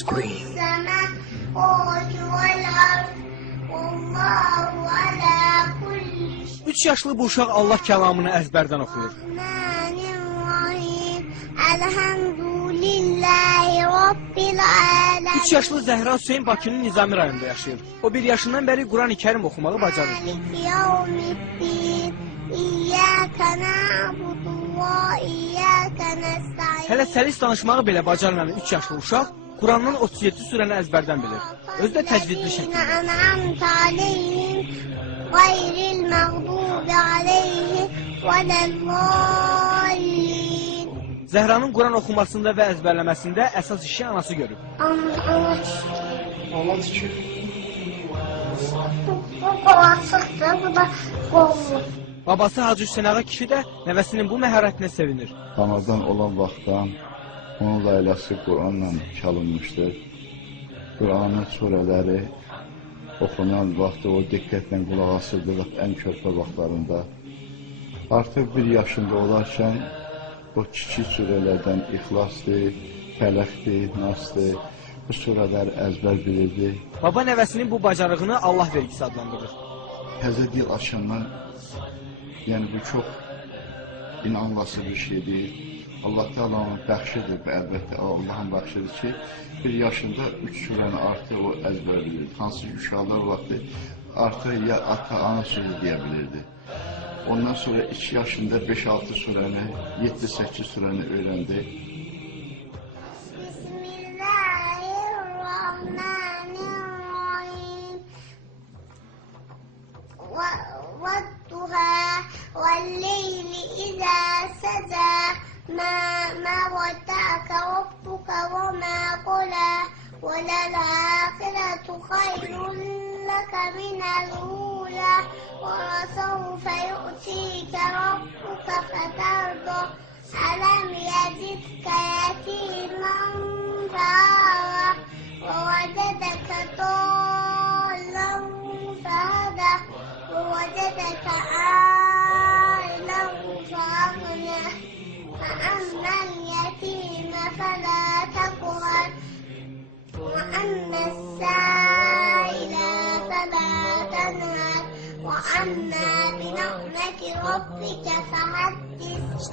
screen. 3 yaşlı bu uşaq Allah kəlamını əzbərdən oxuyur. 3 yaşlı Zəhra Hüseyin Bakının Nizami rayonunda yaşayır. O 1 yaşından bəri Quran-ı Kərim oxumağı bacarır. Hələ səlis danışmağı belə bacarmayan 3 yaşlı uşaq Quranın 37 surəni əzbərdən bilir. Özü də təcvidli şəkildə. Zəhranın Quran oxumasında və əzbərləməsində əsas işi anası görüb. Allah ki, bu balasıqdır, bu da qollu. Babası Hacı Hüseyin Ağa kişi də nəvəsinin bu məharətinə sevinir. Anadan olan vaxtdan onun layləsi Quranla çalınmışdır. Quranın surələri oxunan vaxtı o diqqətlə qulaq asırdı ən körpə vaxtlarında. Artıq 1 yaşında olarkən o kiçik surələrdən İxlasdır, Fələqdir, Nasdır, bu surələri əzbər bilirdi. Baba nəvəsinin bu bacarığını Allah vergisi adlandırır. Təzə dil açanlar, yəni bu çox inanılası bir şeydir. Allah Teala'nın bəxşidir və əlbəttə Allahın bəxşidir ki, 1 yaşında 3 surəni artıq o əzbər bilirdi. Hansı ki, uşaqlar vaxtı artıq ya ata-ana sözü deyə bilirdi. Ondan sonra 2 yaşında 5-6 surəni, 7-8 surəni öyrəndi. Bismillahirrahmanirrahim. وَالضُّحَى وَاللَّيْلِ إِذَا سَجَى مَا وَدَّعَكَ رَبُّكَ وَمَا قَلَى وَلَلْآخِرَةُ خَيْرٌ لَكَ مِنَ الْأُولَى وَلَسَوْفَ يُؤْتِيكَ رَبُّكَ فَتَرْضَىٰ أَلَمْ يَجِدْكَ يَتِيمًا فَآوَىٰ وَوَجَدَكَ ضَالًّا فَهَدَىٰ وَوَجَدَكَ عَائِلًا فَأَغْنَىٰ فَأَمَّا الْيَتِيمَ فَلَا تَقْهَرْ وَأَمَّا السَّائِلَ فَلَا تَنْهَرْ وَأَمَّا بِنِعْمَةِ رَبِّكَ فَحَدِّثْ